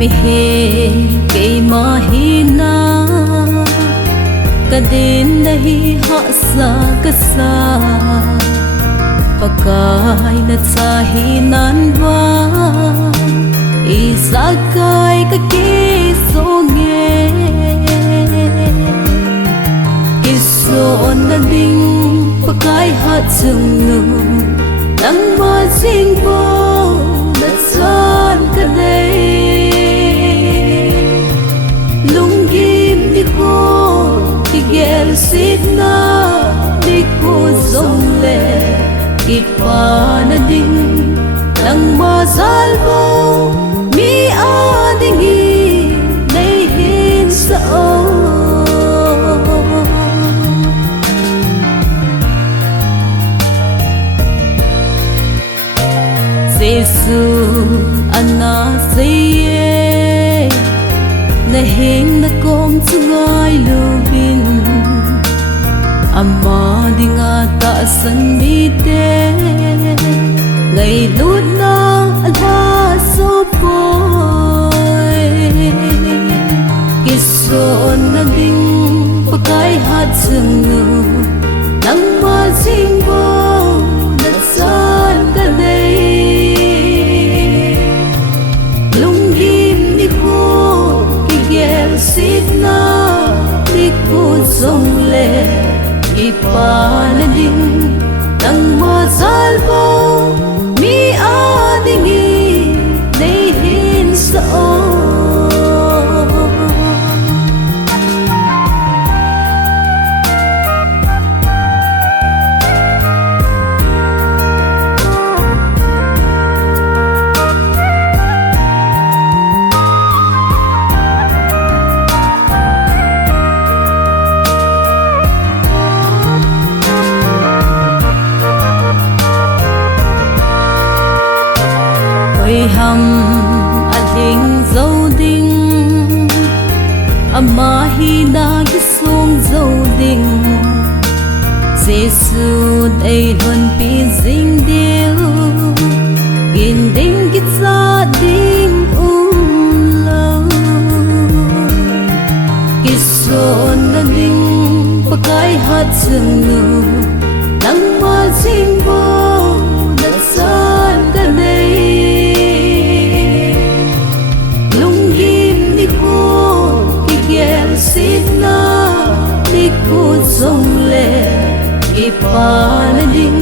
mi he ke mahina kadin nahi ha sa ka sa pakai na sahi nan wa isakai ka ke songe ison na ding pakai hat sung nu nang ma sing bo na san ka dei lungim di ko gel sit na di ko zong le ipa na ding nang ma salvo mi adingi nei hin sa o Jesu ana saye na heng na kong tsungai lubin ama dinga ta san mi te ngày lút na alha so poi kison na ding pakai hat sung nu nang ma sing bo na san ka dei lungim ni ko ki gel sit na ni ko zong le ipa na ding nang ma salvo mi adingi nei hin sa o hầm hình dâu đinh ama hi na cái xuống dâu đinh Giêsu đây luôn pi dinh điêu in đinh cái gia đình lâu cái son na đinh pakai hat sung nu nang ma sing bo na san ka nei sit na di ko zong le ipa na ding